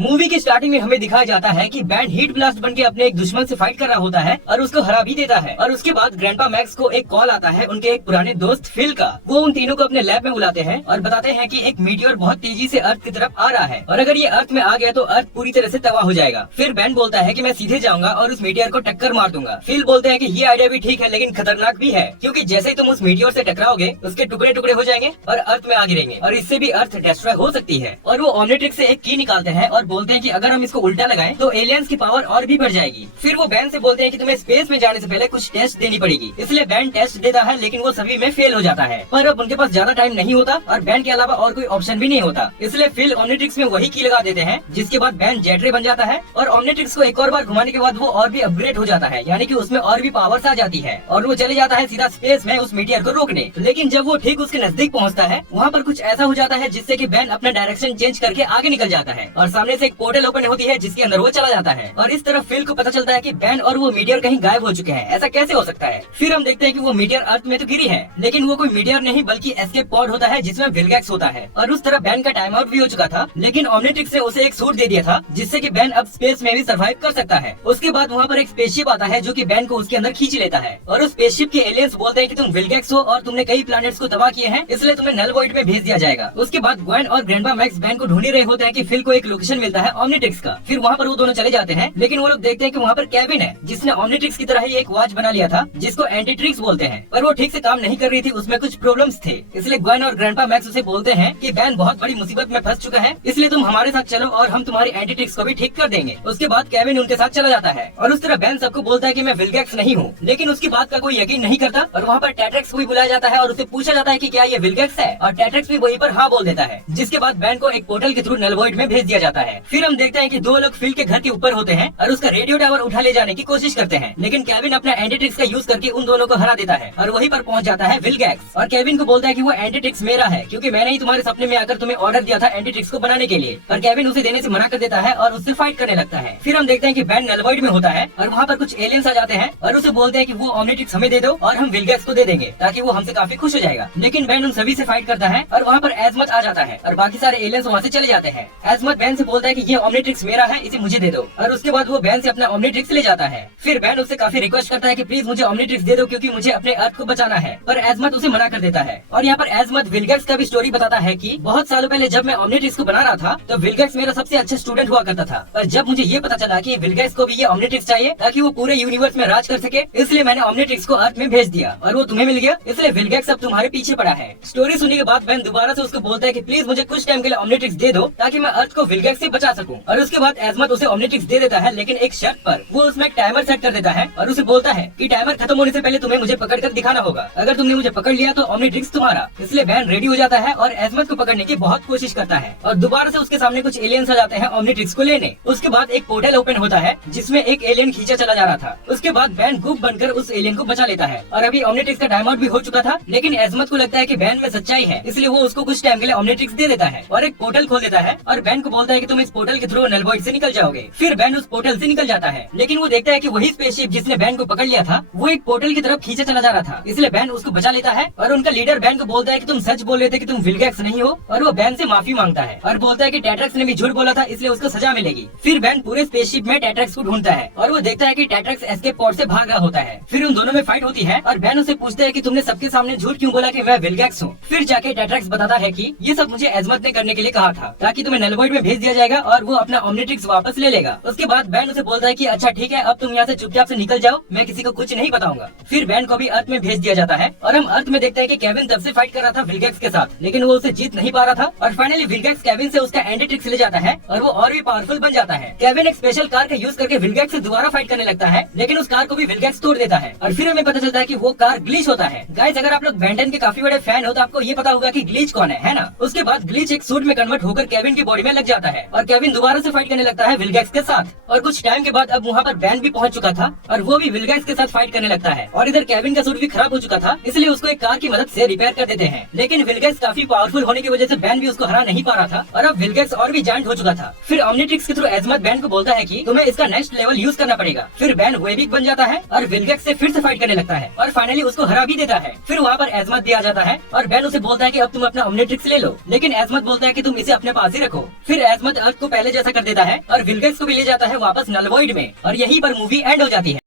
Movie की starting में हमें दिखाया जाता है कि बैंड हीट ब्लास्ट बनके अपने एक दुश्मन से फाइट कर रहा होता है और उसको हरा भी देता है। और उसके बाद ग्रैंडपा मैक्स को एक कॉल आता है उनके एक पुराने दोस्त फिल का। वो उन तीनों को अपने लैब में बुलाते हैं और बताते हैं कि एक मीटियोर बहुत तेजी से अर्थ की तरफ आ रहा है और अगर ये अर्थ में आ गया तो अर्थ पूरी तरह से तबाह हो जाएगा। फिर बैंड बोलता है कि मैं सीधे जाऊंगा और उस मीटियोर को टक्कर मार दूंगा। फिल बोलते हैं कि ये आइडिया भी ठीक है लेकिन खतरनाक भी है, क्योंकि जैसे ही तुम उस मीटियोर से टकराओगे उसके टुकड़े टुकड़े हो जाएंगे और अर्थ में आ गिरेंगे और इससे भी अर्थ डिस्ट्रॉय हो सकती है। और वो ओमनिट्रिक्स से एक की निकालते हैं और बोलते हैं कि अगर हम इसको उल्टा लगाएं तो एलियंस की पावर और भी बढ़ जाएगी। फिर वो बैन से बोलते हैं कि तुम्हें स्पेस में जाने से पहले कुछ टेस्ट देनी पड़ेगी। इसलिए बैन टेस्ट देता है लेकिन वो सभी में फेल हो जाता है। पर अब उनके पास ज्यादा टाइम नहीं होता और बैन के अलावा और कोई ऑप्शन भी नहीं होता, इसलिए फिल ओमनिट्रिक्स में वही की लगा देते हैं। जिसके बाद बैन जेटरे बन जाता है और ओमनिट्रिक्स को एक और बार घुमाने के बाद वो और भी अपग्रेड हो जाता है, यानी कि उसमें और भी पावर्स आ जाती है और वो चले जाता है सीधा स्पेस में उस मीटियर को रोकने। लेकिन जब वो ठीक उसके नजदीक पहुँचता है वहाँ पर कुछ ऐसा हो जाता है जिससे कि बैन अपना डायरेक्शन चेंज करके आगे निकल जाता है और सामने से एक पोर्टल ओपन होती है जिसके अंदर वो चला जाता है। और इस तरफ फिल को पता चलता है कि बैन और वो मीटियर कहीं गायब हो चुके हैं। ऐसा कैसे हो सकता है? फिर हम देखते हैं कि वो मीटियर अर्थ में तो गिरी है लेकिन वो कोई मीटियर नहीं बल्कि एस्केप पॉड होता है जिसमें विलगैक्स होता है। और उस तरह बैन का टाइम आउट भी हो चुका था लेकिन ओमनिट्रिक्स ने उसे एक सूट दे दिया था जिससे कि बैन अब स्पेस में भी सर्वाइव कर सकता है। उसके बाद वहाँ पर एक स्पेसशिप आता है जो कि बैन को उसके अंदर खींच लेता है और उस स्पेसशिप के एलियंस बोलते हैं कि तुम विलगैक्स हो और तुमने कई प्लैनेट्स को तबाह किए हैं, इसलिए तुम्हें नल वॉइड में भेज दिया जाएगा। उसके बाद ग्वेन और ग्रैंडपा मैक्स बैन को ढूंढ रहे होते हैं कि फिल को एक लोकेशन मिलता है ओमनिट्रिक्स का। फिर वहाँ पर वो दोनों चले जाते हैं लेकिन वो लोग देखते हैं कि वहाँ पर केविन है जिसने ओमनिट्रिक्स की तरह ही एक वॉच बना लिया था जिसको एंटीट्रिक्स बोलते हैं, पर वो ठीक से काम नहीं कर रही थी, उसमें कुछ प्रॉब्लम्स थे। इसलिए ग्वेन और ग्रैंडपा मैक्स उसे बोलते हैं कि बैन बहुत बड़ी मुसीबत में फंस चुका है, इसलिए तुम हमारे साथ चलो और हम तुम्हारी एंटीट्रिक्स को भी ठीक कर देंगे। उसके बाद केविन उनके साथ चला जाता है और उस तरह बैन सबको बोलता है कि मैं विलगैक्स नहीं हूँ, लेकिन उसकी बात का कोई यकीन नहीं करता और वहाँ पर टेट्रेक्स को भी बुलाया जाता है और उससे पूछा जाता है कि क्या ये विलगैक्स है और टेट्रेक्स भी वहीं पर हाँ बोल देता है। जिसके बाद बैन को एक पोर्टल के थ्रू नलवॉइड में भेज दिया जाता है। फिर हम देखते हैं कि दो लोग फिल के घर के ऊपर होते हैं और उसका रेडियो टावर उठा ले जाने की कोशिश करते हैं, लेकिन केविन अपना एंटीट्रिक्स का यूज करके उन दोनों को हरा देता है और वहीं पर पहुंच जाता है विलगैक्स और केविन को बोलता है कि वो एंटीट्रिक्स मेरा है क्योंकि मैंने ही तुम्हारे सपने में आकर तुम्हें ऑर्डर दिया था एंटीट्रिक्स को बनाने के लिए। पर केविन उसे देने से मना कर देता है और उससे फाइट करने लगता है। फिर हम देखते हैं कि बैन नलवॉइड में होता है और वहाँ पर कुछ एलियंस आ जाते हैं और उसे बोलते हैं कि वो ओमनिट्रिक्स हमें दे दो और हम विलगैक्स को दे देंगे ताकि वो हमसे काफी खुश हो जाएगा। लेकिन बैन उन सभी से फाइट करता है और वहाँ पर एजमत आ जाता है और बाकी सारे एलियंस वहाँ से चले जाते हैं। एजमत बैन से बोलता है कि ये ओमनिट्रिक्स मेरा है, इसे मुझे दे दो और उसके बाद वो बैन से अपना ओमनिट्रिक्स ले जाता है। फिर बैन उससे काफी रिक्वेस्ट करता है कि प्लीज मुझे ओमनिट्रिक्स दे दो क्योंकि मुझे अपने अर्थ को बचाना है, पर एजमत उसे मना कर देता है। और यहाँ पर एजमत विलगैक्स का भी स्टोरी बताता है कि बहुत सालों पहले जब मैं ओमनिट्रिक्स को बना रहा था तो विलगैक्स मेरा सबसे अच्छा स्टूडेंट हुआ करता था, पर जब मुझे ये पता चला कि विलगैक्स को भी ये ओमनिट्रिक्स चाहिए ताकि वो पूरे यूनिवर्स में राज कर सके, इसलिए मैंने ओमनिट्रिक्स को अर्थ में भेज दिया और वो तुम्हें मिल गया, इसलिए विलगैक्स अब तुम्हारे पीछे पड़ा है। स्टोरी सुनने के बाद बैन दोबारा से उसको बोलता है कि प्लीज मुझे कुछ टाइम के लिए ओमनिट्रिक्स दे दो ताकि मैं अर्थ को विलगैक्स से बचा सकूं। और उसके बाद एजमत उसे ओमनिट्रिक्स दे देता है लेकिन एक शर्त पर। वो उसमें एक टाइमर सेट कर देता है और उसे बोलता है कि टाइमर खत्म होने से पहले तुम्हें मुझे पकड़ कर दिखाना होगा, अगर तुमने मुझे पकड़ लिया तो ओमनिट्रिक्स तुम्हारा। इसलिए बैन रेडी हो जाता है और एजमत को पकड़ने की बहुत कोशिश करता है और दोबारा से उसके सामने कुछ एलियंस आ जाते हैं ओमनिट्रिक्स को लेने। उसके बाद एक पोर्टल ओपन होता है जिसमें एक एलियन खींचा चला जा रहा था। उसके बाद बैन गुप बनकर उस एलियन को बचा लेता है और अभी ओमनिट्रिक्स का टाइम आउट भी हो चुका था, लेकिन एजमत को लगता है कि बैन में सच्चाई है, इसलिए वो उसको कुछ टाइम के लिए ओमनिट्रिक्स दे देता है और एक पोर्टल खोल देता है और बैन को बोलता है कि तुम इस पोर्टल के थ्रू नलवॉइड से निकल जाओगे। फिर बैन उस पोर्टल से निकल जाता है लेकिन वो देखता है कि वही स्पेसशिप जिसने बैन को पकड़ लिया था वो एक पोर्टल की तरफ खींचा चला जा रहा था, इसलिए बैन उसको बचा लेता है और उनका लीडर बैन को बोलता है कि तुम सच बोल रहे थे कि तुम विलगैक्स नहीं हो, और वो बैन से माफी मांगता है और बोलता है कि टेट्रेक्स ने भी झूठ बोला था इसलिए उसको सजा मिलेगी। फिर बैन पूरे स्पेसशिप में टेट्रेक्स को ढूंढता है और वो देखता है कि टेट्रेक्स एस्केप पॉड से भाग रहा होता है। फिर उन दोनों में फाइट होती है और बैन उसे पूछता है कि तुमने सबके सामने झूठ क्यों बोला कि मैं विलगैक्स हूँ। फिर जाके टेट्रेक्स बताता है कि ये सब मुझे एजमत ने करने के लिए कहा था ताकि तुम्हें नलवॉइड में भेज दिया जाएगा और वो अपना ओमनिट्रिक्स वापस ले लेगा। उसके बाद बैन उसे बोलता है कि अच्छा ठीक है, अब तुम यहाँ से चुपचाप से निकल जाओ, मैं किसी को कुछ नहीं बताऊंगा। फिर बैन को भी अर्थ में भेज दिया जाता है और हम अर्थ में देखते हैं कि केविन तब से फाइट कर रहा था विलगैक्स के साथ, लेकिन वो उसे जीत नहीं पा रहा था और फाइनली विलगैक्स केविन से उसका एंटीट्रिक्स ले जाता है और वो और भी पावरफुल बन जाता है। केविन एक स्पेशल कार का यूज करके विलगैक्स से दोबारा फाइट करने लगता है, लेकिन उस कार को भी विलगैक्स तोड़ देता है और फिर हमें पता चलता है कि वो कार ग्लिच होता है। गाइस, अगर आप लोग बेंटन के काफी बड़े फैन हो तो आपको ये पता होगा कि ग्लिच कौन है ना? उसके बाद ग्लिच एक सूट में कन्वर्ट होकर केविन की बॉडी में लग जाता है और केविन दोबारा से फाइट करने लगता है विलगैक्स के साथ। और कुछ टाइम के बाद अब वहाँ पर बैन भी पहुंच चुका था और वो भी विलगैक्स के साथ फाइट करने लगता है और इधर केविन का सूट भी खराब हो चुका था, इसलिए उसको एक कार की मदद से रिपेयर कर देते हैं। लेकिन विलगैक्स काफी पावरफुल होने की वजह से बैन भी उसको हरा नहीं पा रहा था और अब विलगैक्स और भी जायंट हो चुका था। फिर ओमनिट्रिक्स के थ्रू एजमत बैन को बोलता है कि तुम्हें इसका नेक्स्ट लेवल यूज करना पड़ेगा। फिर बैन वेबिक बन जाता है और विलगैक्स से फिर से फाइट करने लगता है और फाइनली उसको हरा भी देता है। फिर वहाँ पर एजमत भी आ जाता है और बैन उसे बोलता है कि अब तुम अपना ओमनिट्रिक्स ले लो, लेकिन एजमत बोलता है कि तुम इसे अपने पास ही रखो। फिर एजमत अर्थ को पहले जैसा कर देता है और विलगेस को भी ले जाता है वापस नल वॉइड में, और यहीं पर मूवी एंड हो जाती है।